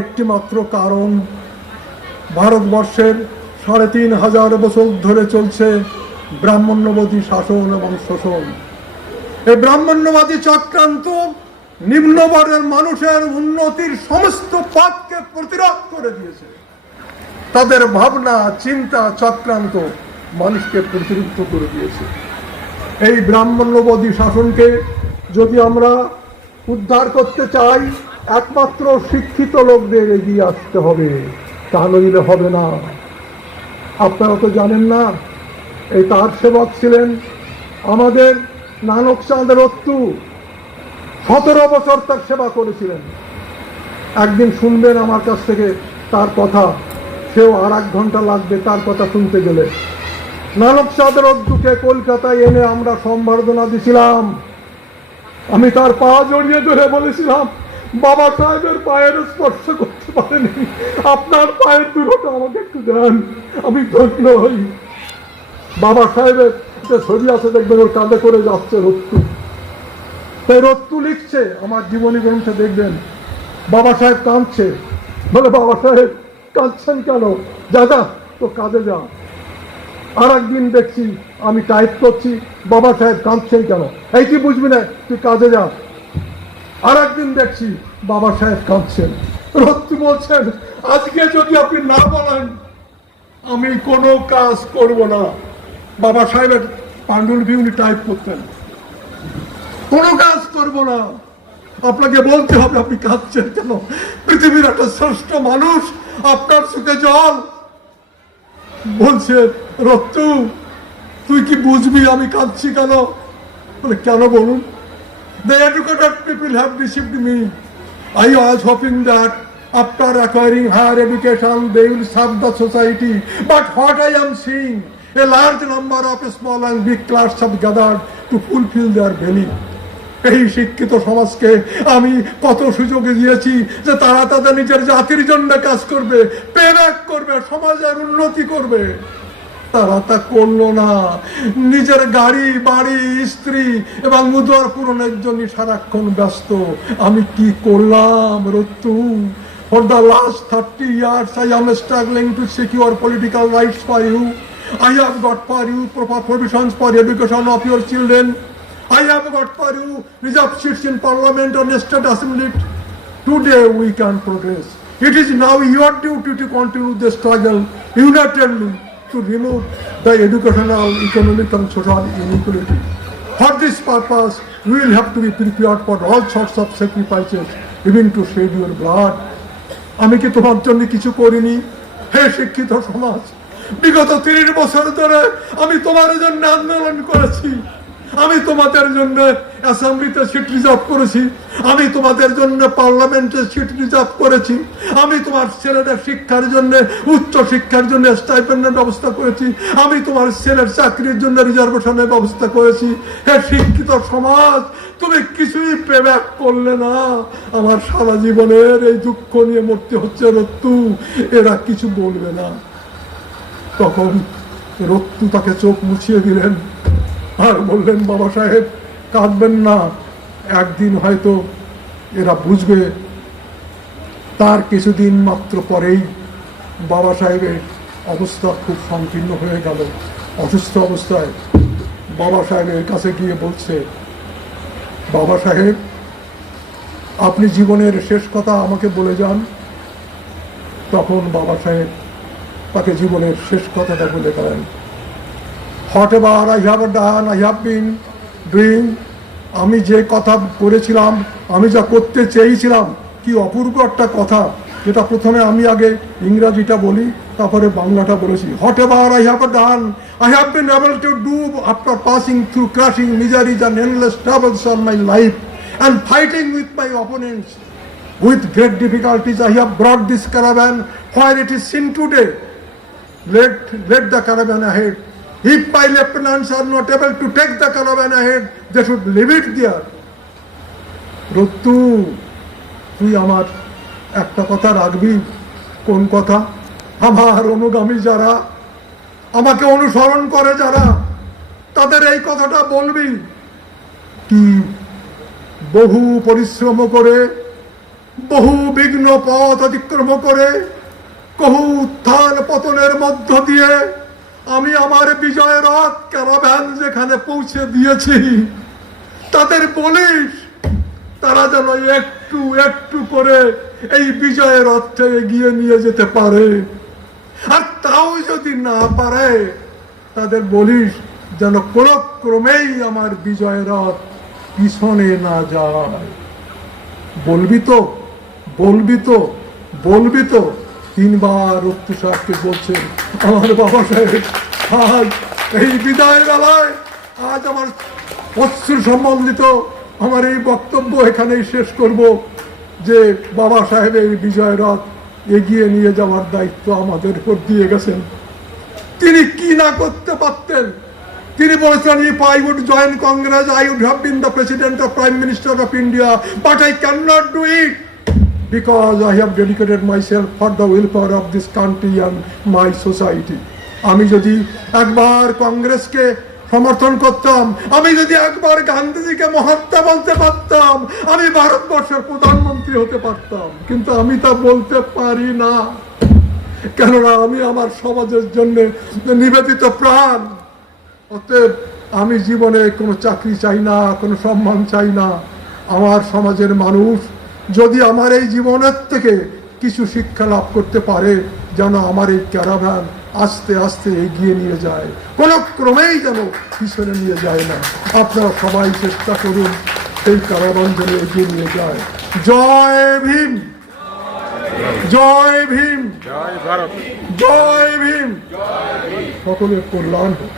একটি মাত্র কারণ, ভারতবর্ষের ৩,৫০০ বছর ধরে চলছে ব্রাহ্মণ্যবাদী শাসন এবং শোষণ। এই ব্রাহ্মণ্যবাদী চক্রান্ত নিম্নবর্ণের মানুষের উন্নতির সমস্ত পথকে প্রতিরোধ করে দিয়েছে। তাদের ভাবনা, চিন্তা, চক্রান্ত মানুষকে প্রতিরোধ করে দিয়েছে। এই ব্রাহ্মণ্যবাদী শাসনকে যদি আমরা উদ্ধার করতে চাই, একমাত্র শিক্ষিত লোকদের এগিয়ে আসতে হবে, তা নইলে হবে না। আপনারা তো জানেন না, এই তার সেবক ছিলেন আমাদের নানক চাঁদ রত্তু। 17 বছর তার সেবা করেছিলেন। একদিন শুনবেন আমার কাছ থেকে তার কথা, সেও আর 1 ঘন্টা লাগবে তার কথা শুনতে গেলে। নানক চাঁদ রত্তুকে কলকাতায় এনে আমরা সম্বর্ধনা দিছিলাম। আমি তার পা জড়িয়ে ধরে বলেছিলাম, বাবা সাহেবের পায়ের স্পর্শ করতে পারেনি, আপনার পায়ের দুটোটা আমাকে একটু দেন, আমি ধন্য হই। বাবা সাহেবের ছবি আছে, দেখবেন ওর কাঁধে করে যাচ্ছে রত্তু। তাই রত্তু লিখছে আমার জীবনী গ্রন্থে, দেখবেন বাবা সাহেব কাঁদছে। বলে, বাবা সাহেব কাঁদছেন কেন? দাদা তো কাঁদে যা। আর একদিন দেখছি আমি টাইপ করছি, বাবা সাহেব কাঁদছেন কেন? এই কি বুঝবি না, তুই কাজে যা। আর একদিন দেখছি বাবা সাহেব কাঁদছেন। রত্তু বলছেন, আজকে যদি আপনি না বলেন আমি কোনো কাজ করব না। বাবা সাহেবের পাণ্ডুলিপি উনি টাইপ করতেন, কোনো কাজ করব না, আপনাকে বলতে হবে আপনি কাঁদছেন কেন। পৃথিবীর একটা শ্রেষ্ঠ মানুষ, আপনার চোখে জল। বলছে, রত্তু তুই কি বুঝবি আমি কাঁদছি কেন? বলে, কেন বলুন? The educated people have deceived me. I was hoping that after acquiring higher education they will serve the society. But what I am seeing, a large number of small and big classes have gathered to fulfill their belly. এই শিক্ষিত সমাজকে আমি কত সুযোগ দিয়েছি যে তারা তাদের নিজের জাতির জন্য কাজ করবে, পেব্যাক করবে, সমাজের উন্নতি করবে। তারা তা করলো না। নিজের গাড়ি, বাড়ি, স্ত্রী এবং উদর পূরণের জন্য সারাক্ষণ ব্যস্ত। আমি কি করলাম রত্তু? For the last 30 years I am struggling to secure political rights for you. I have got for you proper provisions for education of your children. I have got for you reserved seats in parliament or state assembly. Today we can progress. It is now your duty to continue the struggle unitedly to remove the educational, economic and social inequality. For this purpose, we will have to be prepared for all sorts of sacrifices, even to shed your blood. আমি কি তোমার জন্য কিছু করিনি? হে শিক্ষিত সমাজ, বিগত 30 বছর ধরে আমি তোমার জন্য আন্দোলন করেছি। আমি তোমাদের জন্য অ্যাসেম্বলিতে সিট রিজার্ভ করেছি, আমি তোমাদের জন্য পার্লামেন্টে সিট রিজার্ভ করেছি, আমি তোমার ছেলেদের শিক্ষার জন্য, উচ্চ শিক্ষার জন্য স্টাইপেন্ডের ব্যবস্থা করেছি, আমি তোমার ছেলের চাকরির জন্য রিজার্ভেশনের ব্যবস্থা করেছি। হ্যাঁ শিক্ষিত সমাজ, তুমি কিছুই পেব্যাক করলে না। আমার সারা জীবনের এই দুঃখ নিয়ে মরতে হচ্ছে রত্তু, এরা কিছু বলবে না। তখন রত্তু তাকে চোখ মুছিয়ে দিলেন আর বললেন, বাবা সাহেব কাঁদবেন না, একদিন হয়তো এরা বুঝবে। তার কিছুদিন মাত্র পরেই বাবা সাহেবের অবস্থা খুব সংকীর্ণ হয়ে গেল। অসুস্থ অবস্থায় বাবা সাহেবের কাছে গিয়ে বলছে, বাবা সাহেব আপনি জীবনের শেষ কথা আমাকে বলে যান। তখন বাবা সাহেব তাকে জীবনের শেষ কথাটা বলে গেলেন। Whatever I have done, I have been doing. আমি যে কথা করেছিলাম, আমি যা করতে চেয়েছিলাম, কি অপূর্ব একটা কথা, যেটা প্রথমে আমি আগে ইংরাজিটা বলি, তারপরে বাংলাটা বলেছি। Whatever I have done, I have been able to do after passing through crushing miseries and endless troubles of my life and fighting with my opponents. With great difficulties, I have brought this caravan where it is seen today. Let the caravan ahead. If my lieutenants are not able to take the caravan ahead, they should leave it there. রত্তু তুই আমার একটা কথা রাখবি। কোন কথা? আমার অনুগামী যারা, আমাকে অনুসরণ করে যারা, তাদের এই কথাটা বলবি কি বহু পরিশ্রম করে বহু বিঘ্ন পথ অতিক্রম করে, বহু উত্থান পতনের মধ্য দিয়ে আমি আমার বিজয় রথ ক্যারাভ্যান যেখানে পৌঁছে দিয়েছি, তাদের বলিস তারা যেন একটু একটু করে এই বিজয়ের রথটা এগিয়ে নিয়ে যেতে পারে। আর তাও যদি না পারে, তাদের বলিস যেন কোনো ক্রমেই আমার বিজয় রথ পিছনে না যায়। বলবি তো, বলবি তো, বলবি তো? তিনবার রত্তু সাহেবকে বলছেন আমার বাবা সাহেব। আজ এই বিদায় বেলায় আজ আমার অশ্রু সম্বন্ধিত আমার এই বক্তব্য এখানেই শেষ করব, যে বাবা সাহেব এই বিজয় রথ এগিয়ে নিয়ে যাওয়ার দায়িত্ব আমাদের উপর দিয়ে গেছেন। তিনি কি না করতে পারতেন? তিনি বলেছেন, if I would join Congress, I would have been the President or Prime Minister of India, but I cannot do it because I have dedicated myself for the welfare of this country and my society. আমি যদি একবার কংগ্রেসকে সমর্থন করতাম, আমি যদি একবার গান্ধীজিকে মহাত্মা বলতে পারতাম, আমি ভারতবর্ষের প্রধানমন্ত্রী হতে পারতাম, কিন্তু আমি তা বলতে পারি না। কেননা আমি আমার সমাজের জন্য নিবেদিত প্রাণ। অতএব আমি জীবনে কোনো চাকরি চাই না, কোনো সম্মান চাই না। আমার সমাজের মানুষ যদি আমার এই জীবনের থেকে কিছু শিক্ষা লাভ করতে পারে, যেন আমার এই ক্যারাভ্যান আস্তে আস্তে এগিয়ে নিয়ে যায়, কোনো ক্রমেই যেন পিছনে নিয়ে যায় না। আপনারা সবাই চেষ্টা করুন সেই ক্যারাভ্যান যেন এগিয়ে নিয়ে যায়। জয় ভীম, জয় ভীম, জয় ভারত, জয় ভীম। সকলের কল্যাণ হোক।